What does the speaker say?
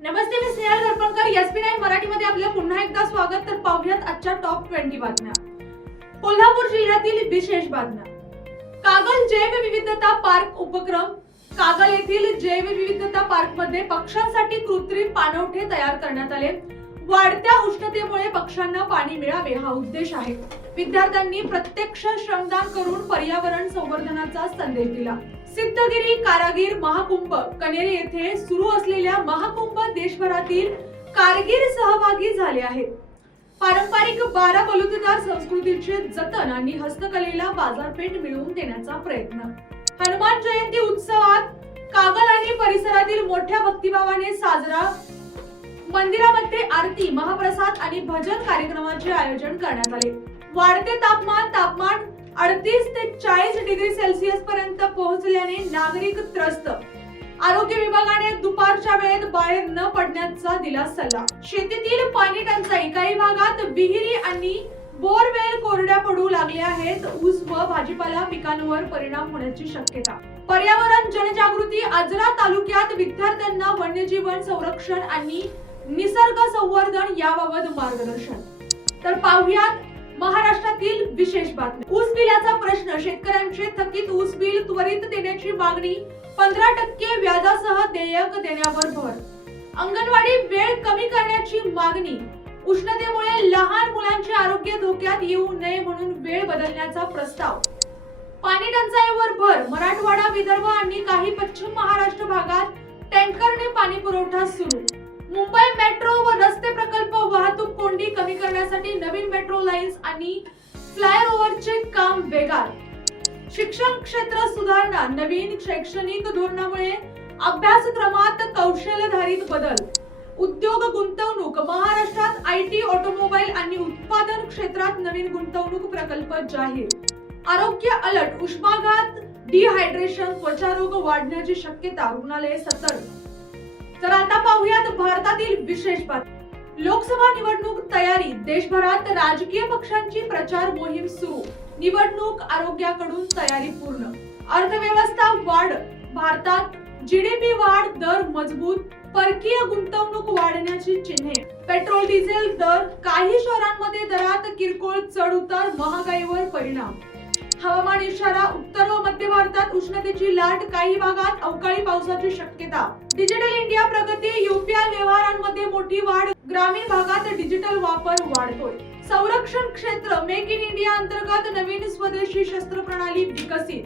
नमस्ते, मी स्नेहल दर्पणकर. एसपी9 मराठीमध्ये आपलं पुन्हा एकदा स्वागत. तर पाहूयात आजच्या टॉप 20 बातम्या. कोल्हापूर जिल्ह्यातील विशेष बातम्या. कागल जैवविविधता पार्क उपक्रम. कागल येथील जैवविविधता पार्कमध्ये पक्ष्यांसाठी कृत्रिम पाणवठे तयार करण्यात आले. वाढत्या उष्णतेमुळे पक्ष्यांना पाणी मिळावे हा उद्देश आहे. विद्यार्थ्यांनी प्रत्यक्ष श्रमदान करून पर्यावरण संवर्धनाचा संदेश दिला. सिद्धगिरी कारागीर महाकुंभ कनेरी येथे सुरू असलेल्या महाकुंभ देशभरातील कारगीर सहभागी झाले आहेत. पारंपरिक 12 बलुतेदार संस्कृतीचे जतन आणि हस्तकलेला बाजारपेठ मिळवून देण्याचा प्रयत्न. हनुमान जयंती उत्सवात कागल आणि परिसरातील मोठ्या भक्तिभावाने साजरा. मंदिरामध्ये आरती, महाप्रसाद आणि भजन कार्यक्रमाचे आयोजन करण्यात आले. वाढते तापमान 38 ते 40 डिग्री सेल्सिअस पर्यंत पोहोचल्याने नागरिक त्रस्त. आरोग्य विभागाने दुपारच्या वेळेत बाहेर न पडण्याचा दिला सल्ला. शेतीतील पाणी टंचाई. काही भागात विहिरी आणि बोरवेल कोरड्या पडू लागल्या आहेत. ऊस व भाजीपाला पिकांवर परिणाम होण्याची शक्यता. पर्यावरण जनजागृती. आजरा तालुक्यात विद्यार्थ्यांना वन्यजीवन संरक्षण आणि निसर्ग संवर्धन याबाबत मार्गदर्शन. तर पाहूयात महाराष्ट्रातील विशेष बातमी. ऊस बिलाचा प्रश्न. शेतकऱ्यांचे थकीत ऊस बिल त्वरित देण्याची मागणी. 15% व्याजासह देयक देण्यावर भर. अंगणवाडी वेळ कमी करण्याची मागणी. उष्णतेमुळे लहान मुलांचे आरोग्य धोक्यात येऊ नये म्हणून वेळ बदलण्याचा प्रस्ताव. पाणी टंचाईवर भर. मराठवाडा, विदर्भ आणि काही पश्चिम महाराष्ट्र भागात टँकरने पाणी पुरवठा सुरू. मुंबई मेट्रो व रस्ते प्रकल्प. वाहतूक कोंडी कमी करण्यासाठी नवीन मेट्रो लाईन्स आणि फ्लायओव्हरचे काम वेगात. शिक्षण क्षेत्र सुधारणा. नवीन शैक्षणिक धोरणामुळे अभ्यासक्रमात कौशल्यधारित बदल. उद्योग गुंतवणूक. महाराष्ट्रात आयटी, ऑटोमोबाईल आणि उत्पादन क्षेत्रात नवीन गुंतवणूक प्रकल्प जाहीर. आरोग्य अलर्ट. उष्माघात, डिहायड्रेशन, त्वचारोग वाढण्याची शक्यता. रुग्णालये सतर्क. तर आता पाहूयात भारतातील विशेष बातमी. लोकसभा निवडणूक तयारी. देशभरात राजकीय पक्षांची प्रचार मोहीम सुरू. निवडणूक आयोगाकडून तयारी पूर्ण. अर्थव्यवस्था वाढ. भारतात जीडीपी वाढ दर मजबूत. परकीय गुंतवणूक वाढण्याची चिन्हे. पेट्रोल डिझेल दर. काही शहरांमध्ये दरात किरकोळ चढ उतार. महागाईवर परिणाम. हवामान इशारा. उत्तर व मध्य भारतात उष्णतेची लाट. काही भागात अवकाळी पावसाची शक्यता. डिजिटल इंडिया प्रगती. यूपीआय व्यवहारांमध्ये मोठी वाढ. ग्रामीण भागात डिजिटल वापर वाढतोय. संरक्षण क्षेत्र. मेक इन इंडिया अंतर्गत नवीन स्वदेशी शस्त्र प्रणाली विकसित.